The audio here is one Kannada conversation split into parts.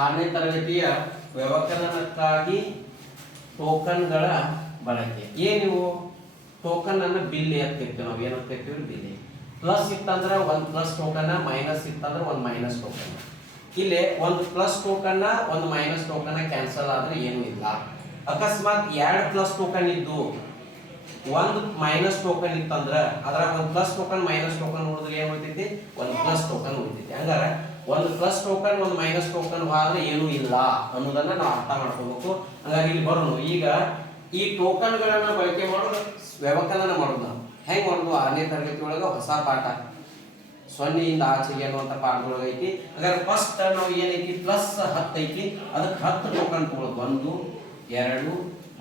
ಆರನೇ ತರಗತಿಯ ವ್ಯವಕಲನಕ್ಕಾಗಿ ಟೋಕನ್ಗಳ ಬಳಕೆ. ಏನಿವು ಟೋಕನ್ ಅನ್ನು ಬಿಲ್ ಎತ್ತಿರ್ತೀವಿ ನಾವು, ಏನಂತಿರ್ತೀವಿ ಬಿಲ್. ಪ್ಲಸ್ ಇತ್ತಂದ್ರೆ ಒಂದು ಪ್ಲಸ್ ಟೋಕನ್, ಮೈನಸ್ ಇತ್ತಂದ್ರೆ ಒಂದು ಮೈನಸ್ ಟೋಕನ್. ಇಲ್ಲಿ ಒಂದು ಪ್ಲಸ್ ಟೋಕನ್ ಒಂದು ಮೈನಸ್ ಟೋಕನ್ ಕ್ಯಾನ್ಸಲ್ ಆದ್ರೆ ಏನು ಇಲ್ಲ. ಅಕಸ್ಮಾತ್ ಎರಡು ಪ್ಲಸ್ ಟೋಕನ್ ಇದ್ದು ಒಂದು ಮೈನಸ್ ಟೋಕನ್ ಇತ್ತಂದ್ರೆ ಅದ್ರಾಗ ಒಂದು ಪ್ಲಸ್ ಟೋಕನ್ ಮೈನಸ್ ಟೋಕನ್ ಉಳಿದ್ರೆ ಏನು ಉಳಿತೈತಿ, ಒಂದು ಪ್ಲಸ್ ಟೋಕನ್ ಉಳಿತೈತಿ. ಹಂಗಾರೆ ಒಂದು ಪ್ಲಸ್ ಟೋಕನ್ ಒಂದು ಮೈನಸ್ ಟೋಕನ್ ಆದ್ರೆ ಏನೂ ಇಲ್ಲ ಅನ್ನೋದನ್ನ ನಾವು ಅರ್ಥ ಮಾಡ್ಕೋಬೇಕು. ಹಂಗಾಗಿ ಇಲ್ಲಿ ಬರೋಣ ಈಗ ಈ ಟೋಕನ್ಗಳನ್ನ ಬಳಕೆ ಮಾಡೋದು ವ್ಯವಕಲನ ಮಾಡೋದು. ನಾವು ಹೆಂಗ್ ಮಾಡೋದು, ಆರನೇ ತರಗತಿ ಒಳಗೆ ಹೊಸ ಪಾಠ ಸೊನ್ನೆಯಿಂದ ಆಚೆಗೆ ಅನ್ನುವಂಥ ಪಾಠದೊಳಗೆ ಐತಿ. ಹಾಗಾದ್ರೆ ಫಸ್ಟ್ ನಾವು ಏನೈತಿ ಪ್ಲಸ್ 10 ಐತಿ, ಅದಕ್ಕೆ 10 ಟೋಕನ್ ತಗೊಳ್ಳೋದು. 1 2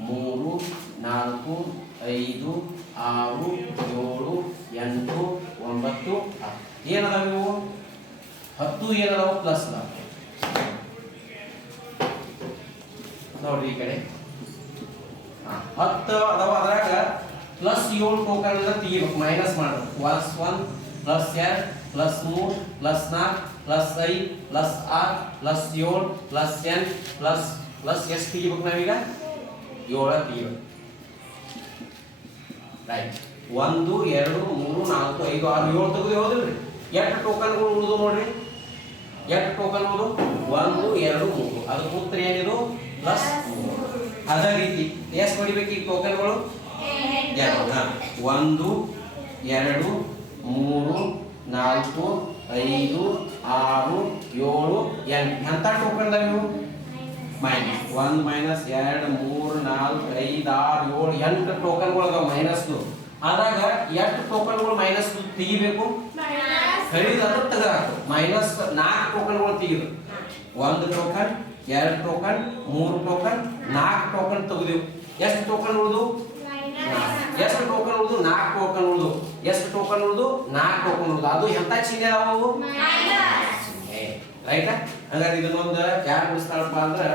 3 4 5 6 7 8 9 10. ಏನದಾವ ಇವು 10 ಏನದಾವ ಪ್ಲಸ್ ಅದಾವ ನೋಡ್ರಿ ಈ ಕಡೆ 10 ಅದಾವ. ಅದ್ರಾಗ ಪ್ಲಸ್ 7 ಟೋಕನ್ ತೆಗಿಬೇಕು, ಮೈನಸ್ ಮಾಡೋದು. Plus 1 plus 2 plus 3 plus 4 plus 5 plus 6 plus 7 plus 10 plus ಎಷ್ಟು ತೆಗಿಬೇಕು ನಾವೀಗ 7 ತೆಗಿಬೇಕು. ರೈಟ್ 1 2 3 4 5 6 7 ತೆಗೆದು ಹೋದ್ರಿ. ಎಷ್ಟು ಟೋಕನ್ಗಳು ಉಳಿದು ನೋಡ್ರಿ, ಎಷ್ಟು ಟೋಕನ್ ಉಳಿದು 1 2 3. ಅದಕ್ಕೆ ಉತ್ತರ ಏನಿದು ಪ್ಲಸ್ 3. ಅದೇ ರೀತಿ ಎಷ್ಟು ಹೊಡಿಬೇಕು ಈ ಟೋಕನ್ಗಳು 1 2 3 4 5 6 7 8. ಎಂತ ಟೋಕನ್ ಇವು ಮೈನಸ್ 1 ಮೈನಸ್ 2 3 4 5 6 7 8 ಟೋಕನ್ಗಳು ಅದಾವ ಮೈನಸ್. ಆದಾಗ ಎಷ್ಟು ಟೋಕನ್ಗಳು ಮೈನಸ್ ತೆಗಿಬೇಕು, ಕಡಿದ ಅದಕ್ಕೆ ತೆಗೆದಾಕು ಮೈನಸ್ 4 ಟೋಕನ್ಗಳು ತೆಗಿದು. 1 ಟೋಕನ್ 2 ಟೋಕನ್ 3 ಟೋಕನ್ 4 ಟೋಕನ್ ತೆಗೆದೆವು. ಎಷ್ಟು ಟೋಕನ್ ಉಳಿದು, ಎಷ್ಟು ಟೋಕನ್ ಉಳಿದು 4 ಟೋಕನ್ ಉಳಿದು. ಎಷ್ಟು ಟೋಕನ್ ಉಳಿದು 4 ಟೋಕನ್ ಉಳಿದು. ಅದು ಎಂತ ಚಿಹ್ನೆ ಅದಾವು ರೈಟ್. ಹಂಗಾರೆ ಇದನ್ನೊಂದು ಯಾರು ಬಿಡಿಸ್ತಾರಪ್ಪ ಅಂದ್ರೆ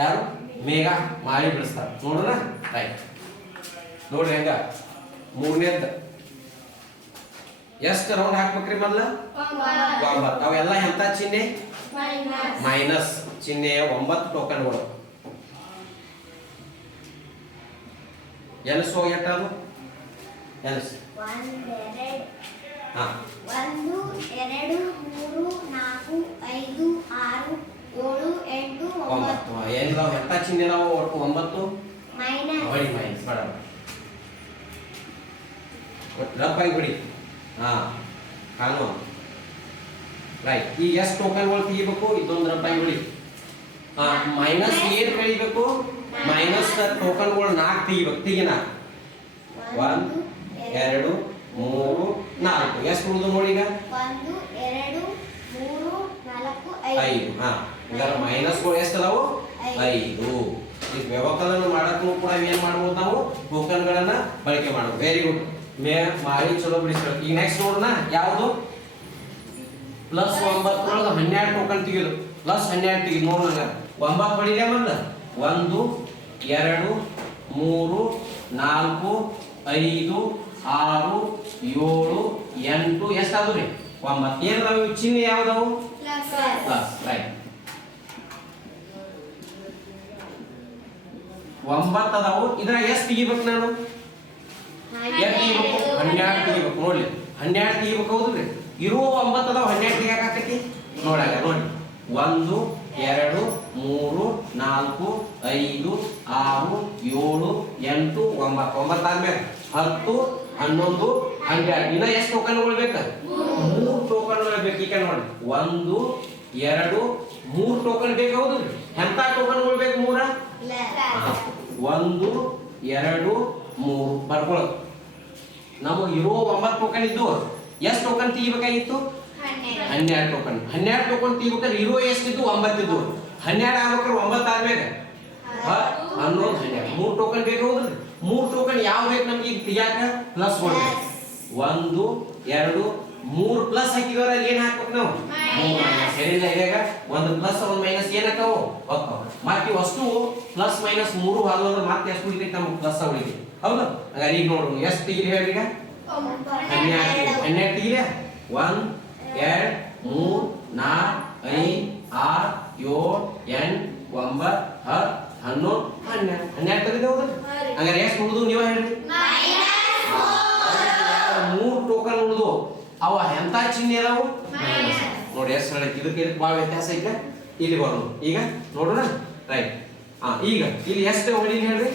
ಯಾರು ಮೇಘ ಮಾಡಿ ಬಿಡಿಸ್ತಾರ ನೋಡೋಣ. ರೈಟ್ ನೋಡ್ರಿ ಹೆಂಗ ಮೂರನೇದ ಎಷ್ಟು ರೌಂಡ್ ಹಾಕ್ಬೇಕ್ರಿ ಮೊದಲ 9. ಅವೆಲ್ಲ ಎಂತ ಚಿಹ್ನೆ ಮೈನಸ್ ಚಿಹ್ನೆಯ 9 ಟೋಕನ್ಗಳು. ಎನಸೋ ಎಟ್ಟದು ಎನಸ್ 1 2 ಹಾ 1 2 3 4 5 6 7 8 9. ಏನಿದಾವ ಎಂತ ಚಿಹ್ನೆ ನಾವು ಒಟ್ಟು 9 ಮೈನಸ್ ಹೊಡಿ ಮೈನಸ್ ಬೇಡ ಒಟ್ಟು ರಪ್ಪಾಗಿ ಹೊಡಿ. ಹಾ ಕಾನು ರೈಟ್. ಈ ಎಷ್ಟು ಟೋಕನ್ಗಳು ತೆಗಿಬೇಕು, ಇದೊಂದು ರಪ್ಪಾಗಿ ಹೊಡಿ. ಹಾ ಮೈನಸ್ ಏನು ಕಳಿಬೇಕು, ಮೈನಸ್ ಟೋಕನ್ಗಳು 4 ತೆಗಿಬೇಕು. ತೆಗಿನ 1 2 3 4 ಎಷ್ಟು ಉಳಿದು ನೋಡಿ ಈಗ 1 2 3 4 5. ಹಾ ಇದರ ಮೈನಸ್ಗಳು ಎಷ್ಟು ಅದಾವು 5. ಈ ವ್ಯವಕಲನ ಮಾಡಕ್ಕೂ ಕೂಡ ಏನ್ ಮಾಡ್ಬೋದು ನಾವು ಟೋಕನ್ಗಳನ್ನ ಬಳಕೆ ಮಾಡ್ಬೋದು. ವೆರಿ ಗುಡ್ ಮಾಡಿ ಚಲೋ ಬಿಡಿಸ್ಕೊಳ್ಳಿ. ಈಗ ನೆಕ್ಸ್ಟ್ ನೋಡೋಣ ಯಾವುದು ಪ್ಲಸ್ 9 ಒಳಗೆ 12 ಟೋಕನ್ ತೆಗೆದು ಪ್ಲಸ್ 12 ತೆಗೆದು ನೋಡೋಣ. 9 ಹೊಡಿದೆ ಮೊದಲ 1 2 3 4 5 6 7 8 ಎಷ್ಟಾದ್ರು ರೀ 9. ಏನದಾವು ಚಿಹ್ನೆ ಯಾವ್ದಾವು ಪ್ಲಸ್ ರೈಟ್. 9 ಅದಾವು. ಇದ್ರಾಗ ಎಷ್ಟು ತೆಗಿಬೇಕು ನಾನು ಎಷ್ಟು ತೆಗಿಬೇಕು 12 ತೆಗಿಬೇಕು. ನೋಡ್ಲಿ 12 ತೆಗಿಬೇಕು ಹೌದ್ರಿ. ಇರೋ 9 ಅದಾವ 12 ತೆಗಿಯಾಕತ್ತೈತಿ ನೋಡಾಗ ನೋಡಿ 1 2 3 4 5 6 7 8 9. 9 ಆದ್ಮೇಲೆ 10 11 12. ಇನ್ನ ಎಷ್ಟು ಟೋಕನ್ಗಳು ಬೇಕು 3 ಟೋಕನ್ಗಳು ಬೇಕು. ಈಗ ನೋಡಿ 1 2 3 ಟೋಕನ್ ಬೇಕು ಹೌದ್ರಿ. ಎಂತ ಟೋಕನ್ಗಳು ಬೇಕು 3 1 2 3 ಬರ್ಕೊಳ್ಳೋದು. ನಮಗೆ ಇರೋ 9 ಟೋಕನ್ ಇದ್ದು ಎಷ್ಟು ಟೋಕನ್ ತೆಗಿಬೇಕಾಗಿತ್ತು 12 ಟೋಕನ್. 12 ಟೋಕನ್ ತೆಗಿಬೇಕಾದ್ರೆ ಇರೋ ಎಷ್ಟಿದ್ದು 9 ಇದ್ದು. 12 ಆಗ್ಬೇಕಾದ್ರೆ 9 ಆದ್ಮೇಲೆ 11 12 3 ಟೋಕನ್ ಬೇಕು ಹೌದ್ರಿ. 3 ಟೋಕನ್ ಯಾವ ಬೇಕು ನಮ್ಗೆ ಈಗ ತೆಗಿಯಾಕ ಪ್ಲಸ್ 1 2 3 ಪ್ಲಸ್ ಹಾಕಿದವರ ಏನ್ ಹಾಕ್ಬೇಕು ನಾವು ಸರಿಲ್ಲ. ಇವಾಗ ಒಂದು ಪ್ಲಸ್ ಒಂದು ಮೈನಸ್ ಏನಕ್ಕಾವು ಹೋಗ್ತಾವ. ಮತ್ತೆ ವಸ್ತು ಪ್ಲಸ್ ಮೈನಸ್ 3 ಆದ್ರೆ ಮತ್ತೆ ಎಷ್ಟು ಉಳಿತೈತೆ ನಮ್ಗೆ ಪ್ಲಸ್ ಉಳಿತೈತಿ ಹೌದು. ಹಾಗಾದ್ರೆ ಈಗ ನೋಡು ಎಷ್ಟು ತೆಗಿರಿ ಹೇಳಿ ಈಗ 12 ತೆಗಿರಿ 1 2 3 4 5 6 7 8 9 10 11 12 ತೆಗೆದು ಹೌದು ಹಂಗಾರೆ ಎಷ್ಟು ಉಳಿದು ನೀವು ಹೇಳ್ರಿ ಮೂರು ಟೋಕನ್ ಉಳಿದು ಅವ ಎಂತ ಚಿಹ್ನೆ ಅದಾವು ನೋಡಿ ಎಷ್ಟು ಹೇಳಕ್ಕೆ ಇದಕ್ಕೆ ಭಾಳ ವ್ಯತ್ಯಾಸ ಐತೆ ಇಲ್ಲಿ ಬರೋಣ ಈಗ ನೋಡೋಣ ರೈಟ್ ಈಗ ಇಲ್ಲಿ ಎಷ್ಟು ಹೊಡೀಲಿ ಹೇಳ್ರಿ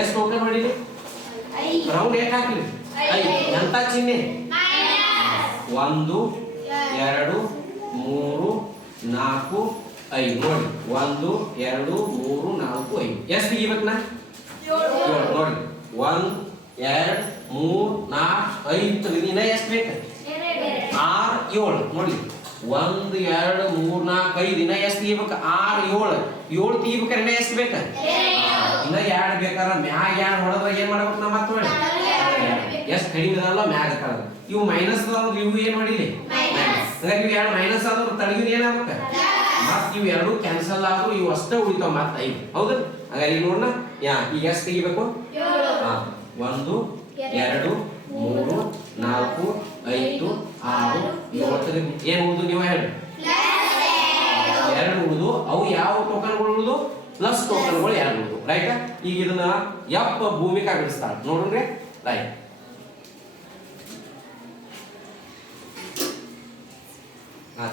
ಎಷ್ಟು ಟೋಕನ್ ಹೊಡೀಲಿ ರೌಂಡ್ ಎಷ್ಟು ಹಾಕ್ಲಿ ಎಂತ ಚಿಹ್ನೆ 1 2 3 4 5 ನೋಡಿ 1 2 3 4 5 ಎಷ್ಟು ತೆಗಿಬೇಕು ನಾ 7 ನೋಡಿ 1 2 3 4 5 ತೆಗೆದು ಇನ್ನ ಎಷ್ಟು ಬೇಕು 6 7 ನೋಡಿ 1 2 3 4 5 ಇನ್ನ ಎಷ್ಟು ತೆಗಿಬೇಕು 6 7 ತೆಗಿಬೇಕಾರೆ ಇನ್ನ ಎಷ್ಟು ಬೇಕು ಇನ್ನ 2 ಬೇಕಾರ ಮ್ಯಾಗ 2 ಹೊಡೆದ್ರೆ ಏನ್ ಮಾಡ್ಬೇಕು ನಾ ಮತ್ತೆ ನೋಡಿ ಎಷ್ಟು ಕಡಿಮೆ ಅದಲ್ಲ ಮ್ಯಾಗ ಕಳೆದ ಇವು ಮೈನಸ್ ಅದಾವ ಇವು ಏನ್ ಮಾಡಿಲಿ ಹಾಗಾಗಿ ಇವು 2 ಮೈನಸ್ ಆದ್ರೆ ತಳಗಿನ ಏನಾಗುತ್ತೆ ಮತ್ತೆ ಇವು 2 ಕ್ಯಾನ್ಸಲ್ ಆದ್ರೂ ಇವು ಅಷ್ಟೇ ಉಳಿತಾವ ಮತ್ತೆ 5 ಹೌದು ಹಾಗಾಗಿ ನೋಡೋಣ ಈಗ ಎಷ್ಟು ತೆಗಿಬೇಕು 1 2 3 4 5 6 7 ಏನು ಉಳಿದು ನೀವು ಹೇಳಿ 2 ಉಳಿದು ಅವು ಯಾವ ಟೋಕನ್ಗಳು ಉಳಿದು ಪ್ಲಸ್ ಟೋಕನ್ಗಳು 2 ಉಳಿದು ರೈಟ್ ಈಗ ಇದನ್ನ ಎಪ್ಪ ಭೂಮಿಕಾ ಬಿಡಿಸ್ತಾಳೆ ನೋಡ್ರಿ ರೈಟ್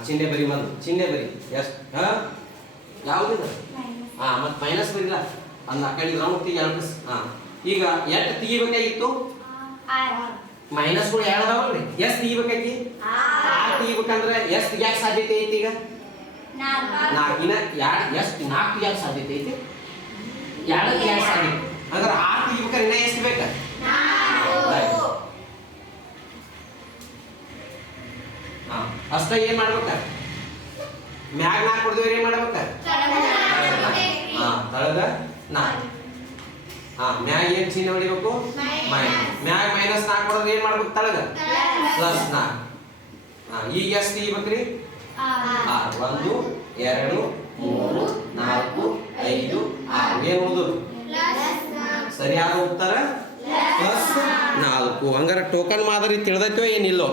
ಚಿಹ್ನೆ ಬರಿ ಒಂದು ಚಿಹ್ನೆ ಬರಿ ಎಷ್ಟು ಯಾವ್ದಿದೆ ಮತ್ತೆ ಮೈನಸ್ ಬರಿಲ್ಲ ಅಂದ ಆ ಕಡೆ ನಾವು ತೆಗಿ ಈಗ ಎಷ್ಟು ತೆಗಿಬೇಕಾಗಿತ್ತು ಮೈನಸ್ಗಳು 2 ಅದಾವಲ್ರಿ ಎಷ್ಟು ತೆಗಿಬೇಕಾಗಿ 6 ತೆಗಿಬೇಕಂದ್ರೆ ಎಷ್ಟು ತೆಗಿಯಕ್ಕೆ ಸಾಧ್ಯತೆ ಐತಿ ಈಗ 4 ಇನ್ನ 2 ಎಷ್ಟು 4 ತೆಗಿಯಕ್ಕೆ ಸಾಧ್ಯತೆ ಐತಿ 2 ತೆಗಿಯಕ್ಕೆ ಸಾಧ್ಯತೆ ಅಂದ್ರೆ 6 ತೆಗಿಬೇಕಾದ್ರೆ ಇನ್ನ ಎಷ್ಟು ಬೇಕು ಅಷ್ಟ ಏನ್ ಮಾಡ್ಬೇಕ ಮ್ಯಾಗ 4 ಕೊಡ್ತೀವಿ ಏನ್ ಮಾಡ್ಬೇಕ ತಳಗ 4 ಮ್ಯಾಗ ಏನ್ ಚಿಹ್ನೆ ಹೊಡಿಬೇಕು ಮ್ಯಾಗ ಮೈನಸ್ 4 ಕೊಡೋದು ಏನ್ ಮಾಡ್ಬೇಕು ತಳಗ ಪ್ಲಸ್ 4 ಈಗ ಎಷ್ಟು ತೆಗಿಬೇಕ್ರಿ 1 2 3 4 5 6 ಏನ್ ಉಳಿದು ಸರಿಯಾದ ಉತ್ತರ ಪ್ಲಸ್ 4 ಹಂಗಾರೆ ಟೋಕನ್ ಮಾದರಿ ತಿಳಿದೈತೋ ಏನಿಲ್ಲೋ